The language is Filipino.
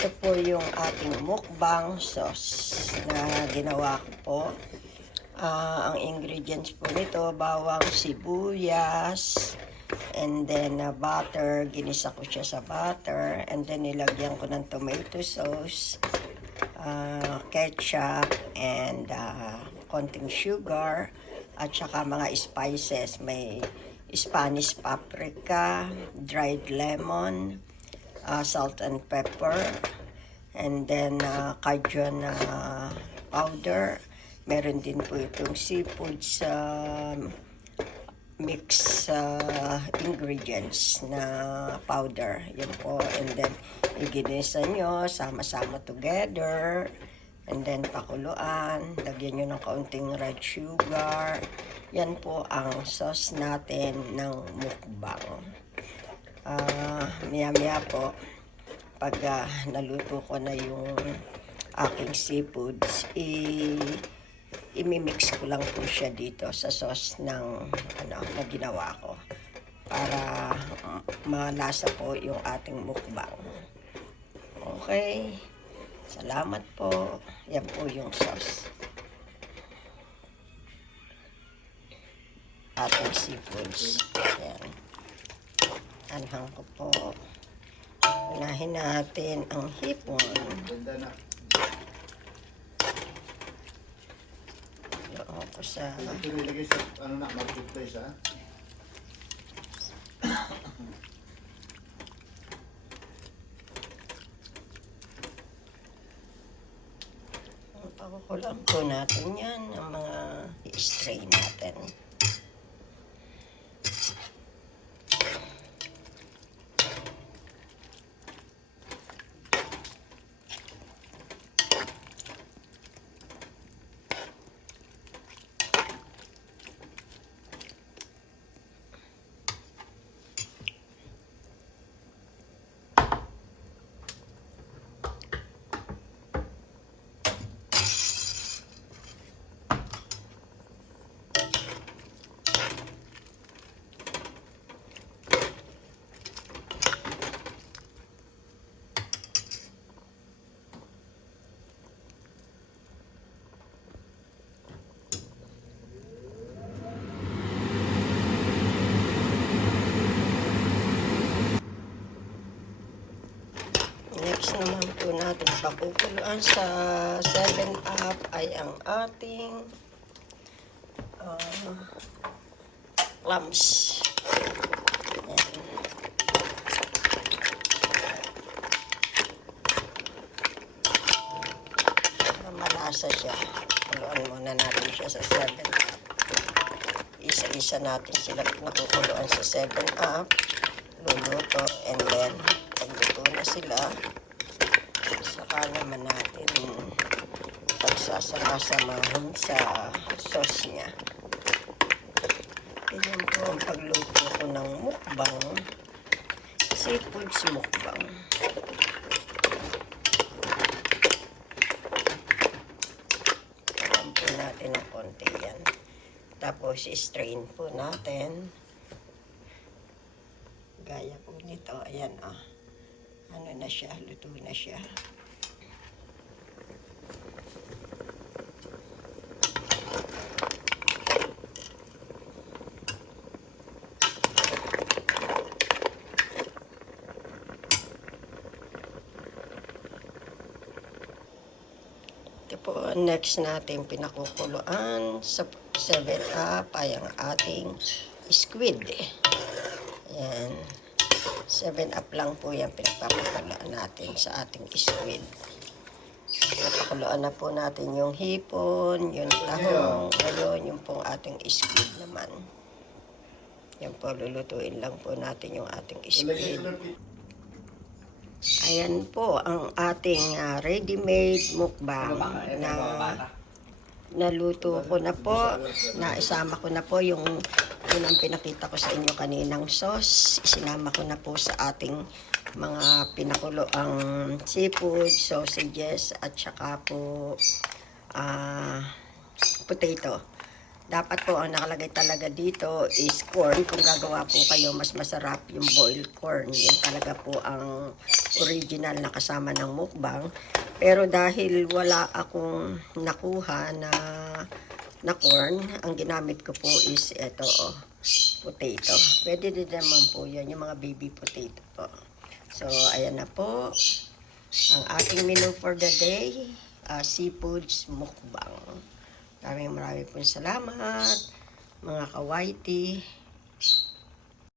Ito po yung ating mukbang sauce na ginawa ko po. Ang ingredients po nito, bawang, sibuyas, and then butter. Ginisa ko siya sa butter, and then nilagyan ko ng tomato sauce, ketchup, and konting sugar, at saka mga spices. May Spanish paprika, dried lemon, salt and pepper, and then Cajun powder. Meron din po itong seafood sa mix ingredients na powder. Yan po. And then iginisa nyo, sama-sama together. And then pakuluan. Lagyan nyo ng kaunting red sugar. Yan po ang sauce natin ng mukbang. Maya-maya po, pag naluto ko na yung aking seafoods, imimix ko lang po siya dito sa sauce ng na ginawa ko para malasa po yung ating mukbang. Okay, salamat po. Yan po yung sauce ating seafoods. Yan, anhang ko po. Unahin natin ang hipon. Doon ko sa... Ito nilagay sa, ano na, mag-toothpaste, ha? Pakukulang po natin yan, ang mga i-strain natin. Next naman po natin pakukuluan sa 7-Up ay ang ating clams. Ayan. Para malasa siya. Kuluan muna natin siya sa 7-Up. Isa-isa natin sila nakukuluan sa 7-Up. Luluto, and then pagluto na sila, saka naman natin pagsasama-samahin sa sauce niya. Ganyan po ang pagluto ko ng mukbang, seafoods mukbang. Alam po natin ng konti yan. Tapos strain po natin. Gaya po nito, ayan ano na siya, luto na siya. Ito po, next natin pinakukuluan sa 7-Up ay ang ating squid. Ayan. 7-Up lang po yan pinagpapakuluan natin sa ating squid. Napakuluan na po natin yung hipon, yung tahong, ngayon yung pong ating squid naman. Yan po, lulutuin lang po natin yung ating squid. Ayan po ang ating ready-made mukbang na naluto ko na po, naisama ko na po yung unang pinakita ko sa inyo kaninang sauce. Isinama ko na po sa ating mga pinakulo ang seafood, sausages, at saka po potato. Dapat po ang nakalagay talaga dito is corn. Kung gagawa po kayo, mas masarap yung boiled corn. Yan talaga po ang original na kasama ng mukbang. Pero dahil wala akong nakuha na corn, ang ginamit ko po is ito, potato. Pwede din naman po yan, yung mga baby potato po. So, ayan na po ang ating menu for the day, seafoods mukbang. Maraming pong salamat, mga kawaiti.